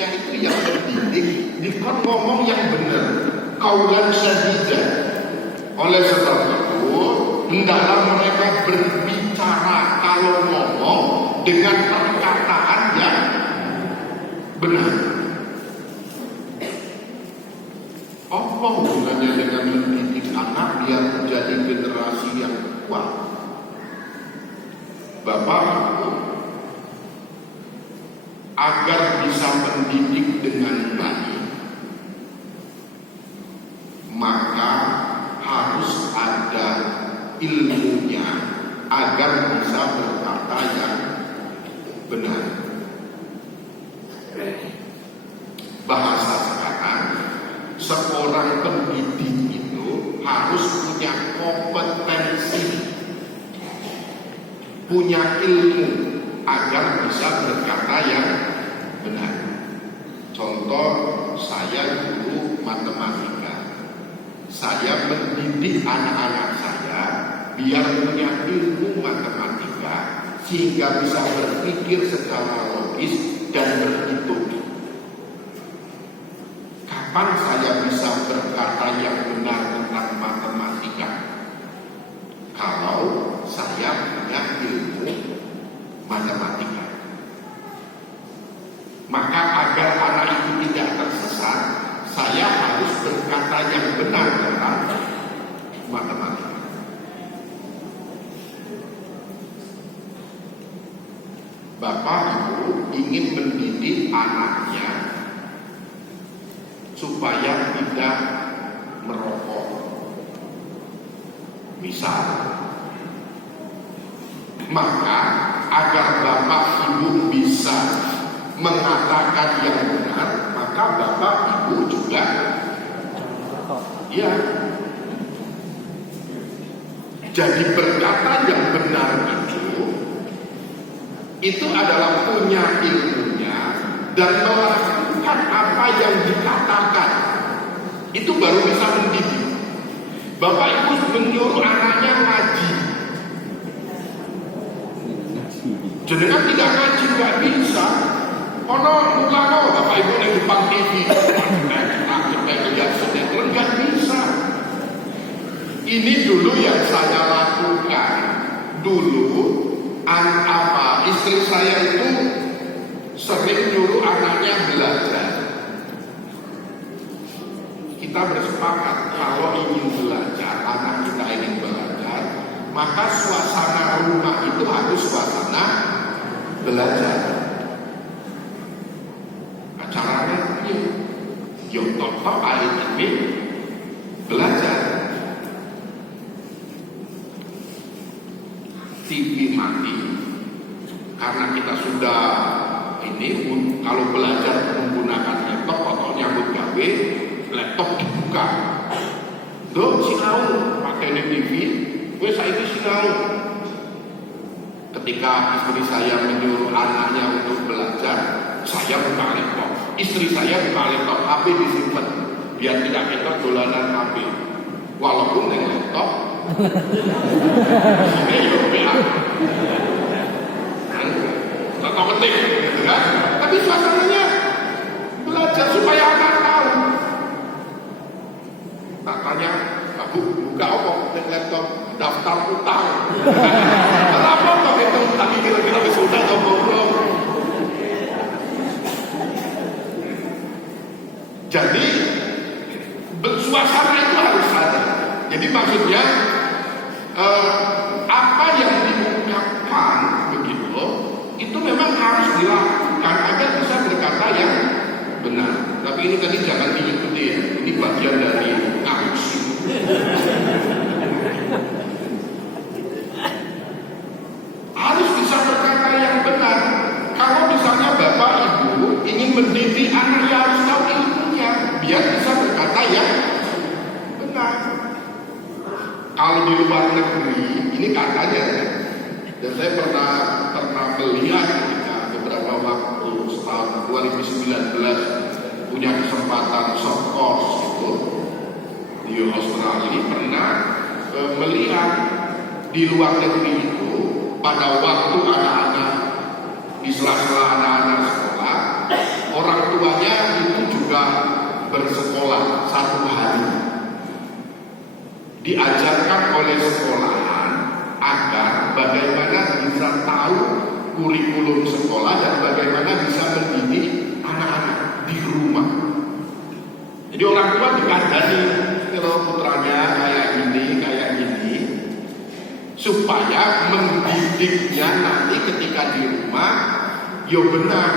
suaminya itu yang mendidik, dikon ngomong yang benar, kaulan sadidan. Oleh sebab itu, hendaklah mereka berbicara kalau ngomong dengan perkataan yang benar. Apa hubungannya dengan mendidik anak biar menjadi generasi yang kuat? Bapak Ibu, agar bisa mendidik dengan baik, maka harus ada ilmunya agar bisa berkata yang benar. Bahasa sekarang, seorang pendidik itu harus punya kompetensi, punya ilmu agar bisa berkata yang benar. Contoh, saya guru matematika, saya mendidik anak-anak saya biar punya ilmu matematika sehingga bisa berpikir secara logis dan berhitung. Kapan saya bisa berkata yang benar tentang matematika? Kalau saya punya ilmu matematika. Maka agar anak itu tidak tersesat, saya harus berkata yang benar tentang matematika. Bapak Ibu ingin mendidik anaknya supaya tidak merokok, misal, maka agar Bapak Ibu bisa mengatakan yang benar, maka Bapak Ibu juga ya jadi berkata yang benar itu adalah punya ilmunya dan melakukan apa yang dikatakan, itu baru bisa mendidik. Bapak Ibu menyuruh anaknya ngaji, jenengan tidak ngaji nggak bisa. Ono mulano Bapak Ibu yang depan TV, nggak bisa. Ini dulu yang saya lakukan. Dulu istri saya itu sering nyuruh anaknya belajar. Kita bersepakat kalau ingin belajar, anak kita ingin belajar, maka suasana rumah itu harus suasana belajar. Acaranya yuk tok ayat ini belajar. TV mati karena kita sudah kalau belajar menggunakan laptop atau nyambut gawe, laptop dibuka. Dong sinau pakai TV, gue saiki sinau. Ketika istri saya menyuruh anaknya untuk belajar, saya buka laptop. Istri saya buka laptop, HP disimpan biar tidak ketok dolanan HP. Walaupun dengan laptop ini ya atau penting, gitu kan? Tapi suasananya belajar supaya anak tahu. Tak tanya, aku buka apa di laptop, daftar utang. Kenapa kok itu? Tapi kira-kira sudah atau belum? Jadi suasana itu harus ada. Jadi maksudnya apa yang diucapkan begitu itu memang harus dilakukan agar bisa berkata yang benar. Tapi ini tadi jangan diikuti ya. Ini bagian dari ngaus. Harus bisa berkata yang benar. Kalau misalnya Bapak Ibu ingin mendidik anaknya harus tahu ilmunya biar bisa berkata yang benar. Kalau di luar negeri, ini katanya, dan saya pernah melihat ketika beberapa waktu tahun 2019 punya kesempatan short course itu di Australia, pernah melihat di luar negeri itu pada waktu anak-anak di sela-sela anak-anak sekolah, orang tuanya itu juga bersekolah 1 hari, diajarkan oleh sekolahan agar bagaimana bisa tahu kurikulum sekolah dan bagaimana bisa mendidik anak-anak di rumah. Jadi orang tua dikandani kalau putranya kayak gini, supaya mendidiknya nanti ketika di rumah, yo benar.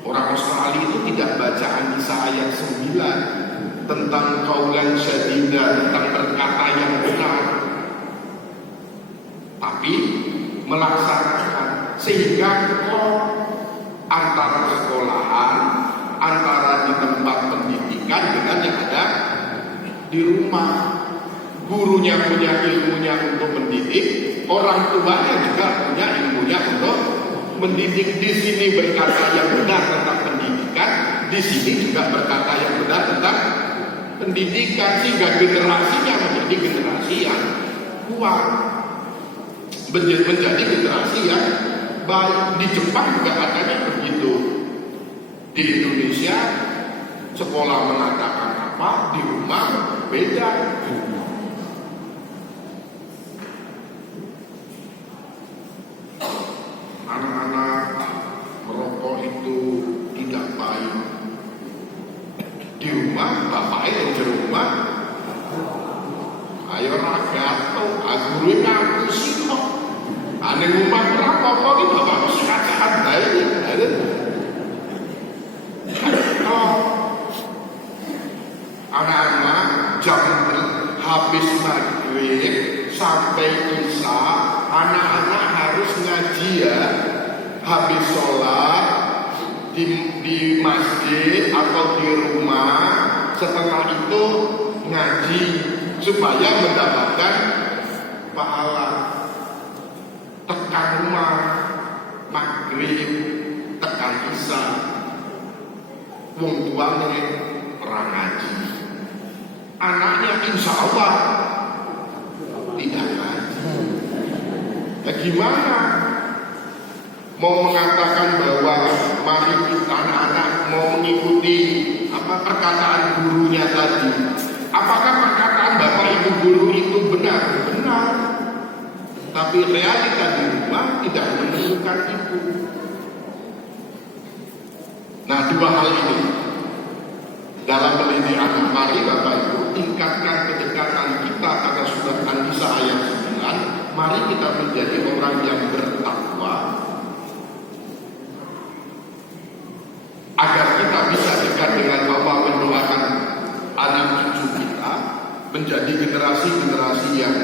Orang Australia itu tidak baca An-Nisa ayat 9 tentang qaulan syadida, tentang berkata yang benar, tapi melaksanakan, sehingga antara sekolahan, antara di tempat pendidikan dengan yang ada di rumah. Gurunya punya ilmunya untuk mendidik, orang tuanya juga punya ilmunya untuk mendidik. Di sini berkata yang benar tentang pendidikan, di sini juga berkata yang benar tentang pendidikan, sehingga generasinya menjadi generasi yang kuat, menjadi generasi yang baik. Di Jepang juga adanya begitu. Di Indonesia sekolah mengatakan apa, di rumah beda. Anak-anak merokok itu tidak baik. Di rumah bapaknya yang di rumah, ayo ragato, guru ngaku sih kok. Ane rumah merokok ini bapakku sehat-sehat baik. Anak-anak jam habis maghrib sampai isya, anak-anak harus ngaji ya. Habis sholat di masjid atau di rumah, setelah itu ngaji supaya mendapatkan pahala. Tekan rumah maghrib, tekan isya, wong tuane orang ngaji, anaknya insya Allah tidak ngaji. Ya gimana? Mau mengatakan bahwa mari kita anak-anak mau mengikuti perkataan gurunya tadi. Apakah perkataan bapak ibu guru itu benar? Benar. Tapi realita di rumah tidak menunjukkan itu. Nah, 2 hal ini dalam mendidik anak, mari bapak ibu tingkatkan kedekatan kita pada surat An-Nisa ayat 9. Mari kita menjadi orang yang bertakwa, agar kita bisa dekat dengan Allah, mendoakan anak cucu kita menjadi generasi-generasi yang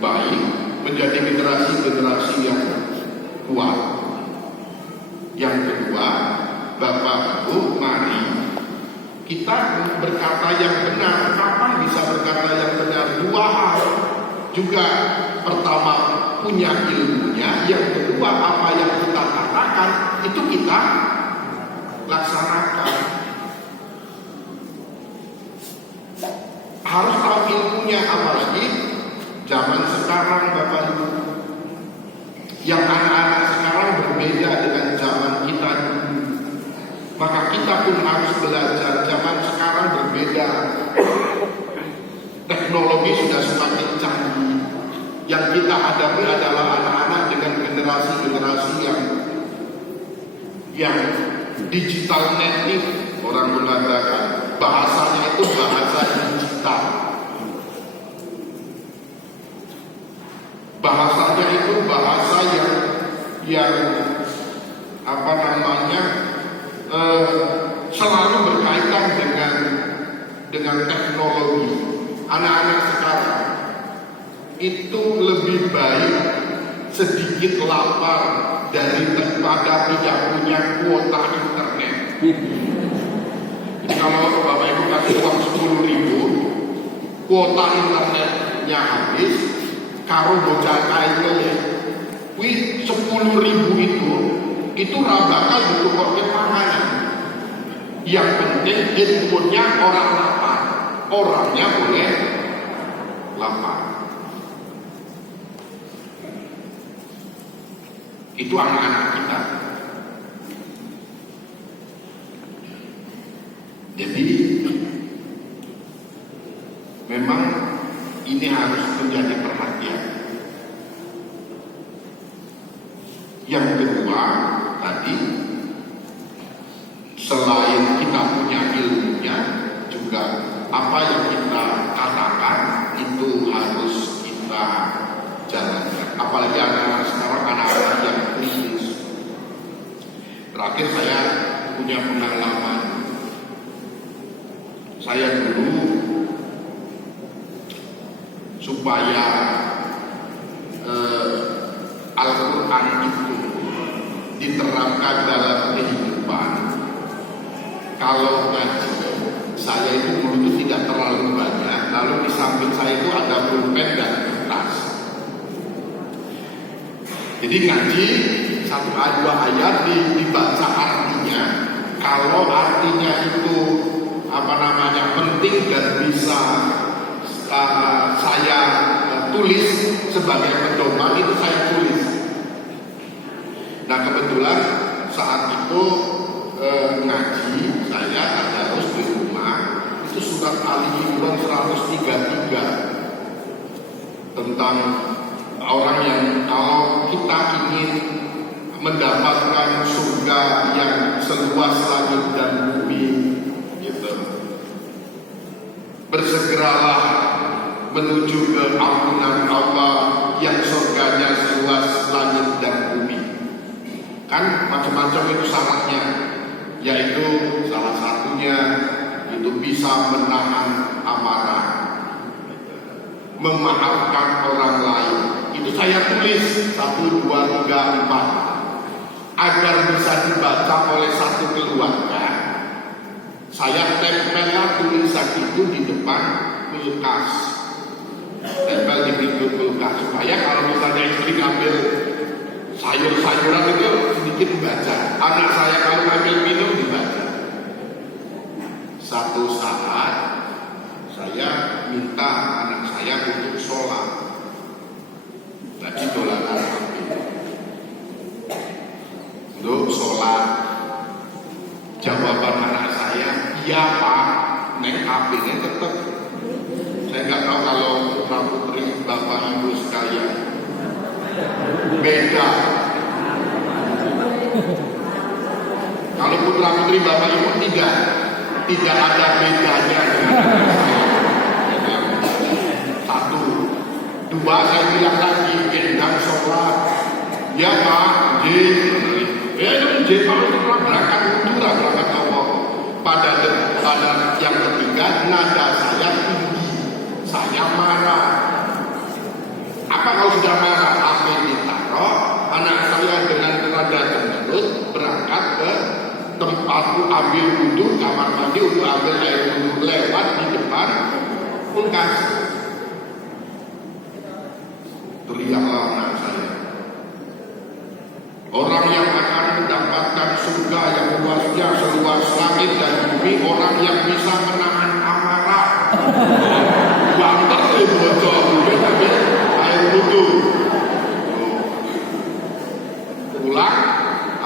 baik, menjadi generasi-generasi yang kuat. Yang kedua, bapak ibu, mari kita berkata yang benar. Kapan bisa berkata yang benar? 2 hal juga. Pertama, punya ilmunya. Yang kedua, apa yang kita katakan itu kita laksanakan. Harus tahu ilmunya, apalagi zaman sekarang bapak ibu. Yang anak-anak sekarang berbeda dengan zaman kita dulu. Maka kita pun harus belajar. Zaman sekarang berbeda. Teknologi sudah semakin canggih. Yang kita hadapi adalah anak-anak dengan generasi-generasi yang digital native. Orang mengatakan bahasanya itu bahasa digital. Bahasanya itu bahasa yang selalu berkaitan dengan teknologi. Anak-anak sekarang itu lebih baik sedikit lapar daripada tidak punya kuota internet. Jadi kalau bapak ibu kasih uang 10.000, kuota internetnya habis, karo bocah kainnya, wih 10.000 itu bakal butuh pakai panganan. Yang penting inputnya orang lapar, orangnya boleh lapar. Itu anak-anak kita. Jadi memang ini harus menjadi perhatian. Yang kedua tadi, selain kita punya ilmunya, juga apa yang kita katakan itu harus kita jalankan. Apalagi anak-anak sekarang, anak-anak yang kritis. Terakhir saya punya pengalaman. Saya dulu supaya Al-Quran itu diterapkan dalam kehidupan. Kalau ngaji, saya itu dulu itu tidak terlalu banyak. Lalu di samping saya itu ada pulpen dan kertas. Jadi ngaji satu dua ayat dibaca artinya. Kalau artinya itu penting dan bisa saya tulis sebagai pedoman, itu saya tulis. Nah kebetulan saat itu ngaji saya tadarus di rumah, itu surat Al-Imran 133 tentang orang yang kalau kita ingin mendapatkan surga yang seluas langit dan bumi, gitu, bersegeralah menuju ke ampunan Allah yang surganya seluas langit dan bumi. Kan macam-macam itu syaratnya, yaitu salah satunya itu bisa menahan amarah, memaafkan orang lain. Itu saya tulis 1, 2, 3, 4 agar bisa dibaca oleh satu keluarga. Saya tempelkan tulisan itu di depan kulkas, tempel di pintu kulkas, supaya kalau misalnya istri ngambil sayur-sayuran itu sedikit dibaca, anak saya kalau ngambil minum dibaca. Satu saat saya minta anak saya untuk sholat, tadi dolanan untuk sholat. Jawaban anak saya, iya Pak, neng HP-nya tetap. Saya nggak tahu kalau putra putri bapak ibu sekalian beda. Kalau putra putri bapak ibu tidak ada bedanya. Satu, dua, saya bilang lagi gendang sholat. Ya Pak, Pak itu berangkat kultura, berangkat awal. Pada yang ketiga, nada saya tinggi, saya marah. Apa kalau sudah marah? Apa ditaruh? Anak saya dengan nada cenderut berangkat ke tempat ambil wudhu, kamar mandi untuk ambil air wudhu, lewat di depan kulkas. Teriaklah anak saya, orang yang akan mendapatkan surga yang luasnya seluas langit dan bumi, orang yang bisa menahan amarah. Banter di bocor, air wudhu. Pulang,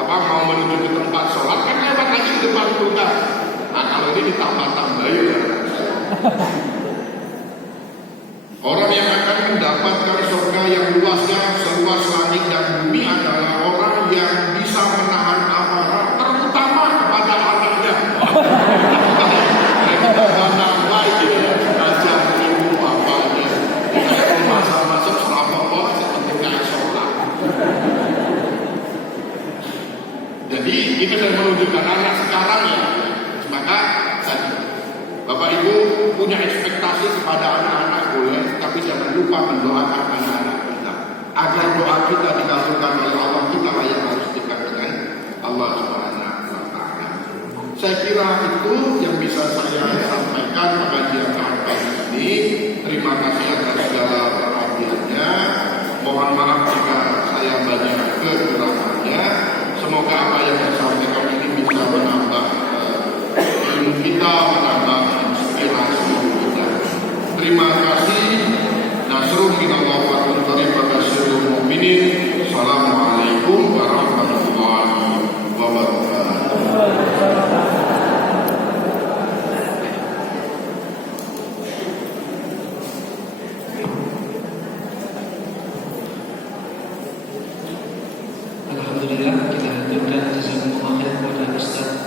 mau menuju ke tempat sholat, kan lewat lagi di depan kulkas. Nah kalau ini ditambah-tambah ya. Orang yang akan mendapatkan surga yang luasnya seluas langit dan bumi adalah orang yang bisa menahan amarah, terutama kepada anaknya. Anak baik ya, ajar ibu bapaknya. Masa-masa serapapun sepertinya sholat. Jadi ini saya menunjukkan anak sekarang ya. Maka Bapak Ibu punya ekspektasi kepada anak-anak boleh, tapi jangan lupa mendoakan anak-anak kita agar doa kita dikabulkan oleh Allah. Kita yang harus dekat dengan Allah Subhanahu wa Ta'ala. Saya kira itu yang bisa saya sampaikan pengajian kali ini. Terima kasih atas segala perhatiannya. Mohon maaf jika saya banyak kekurangannya. Semoga apa yang saya sampaikan ini bisa menambah ilmu kita, menambah inspirasi kita. Terima kasih. Nasrul minallah wa barakatuh. Mu'minin. Assalamualaikum warahmatullahi wabarakatuh. Alhamdulillah kita haturkan jazakumullah khair kepada Ustaz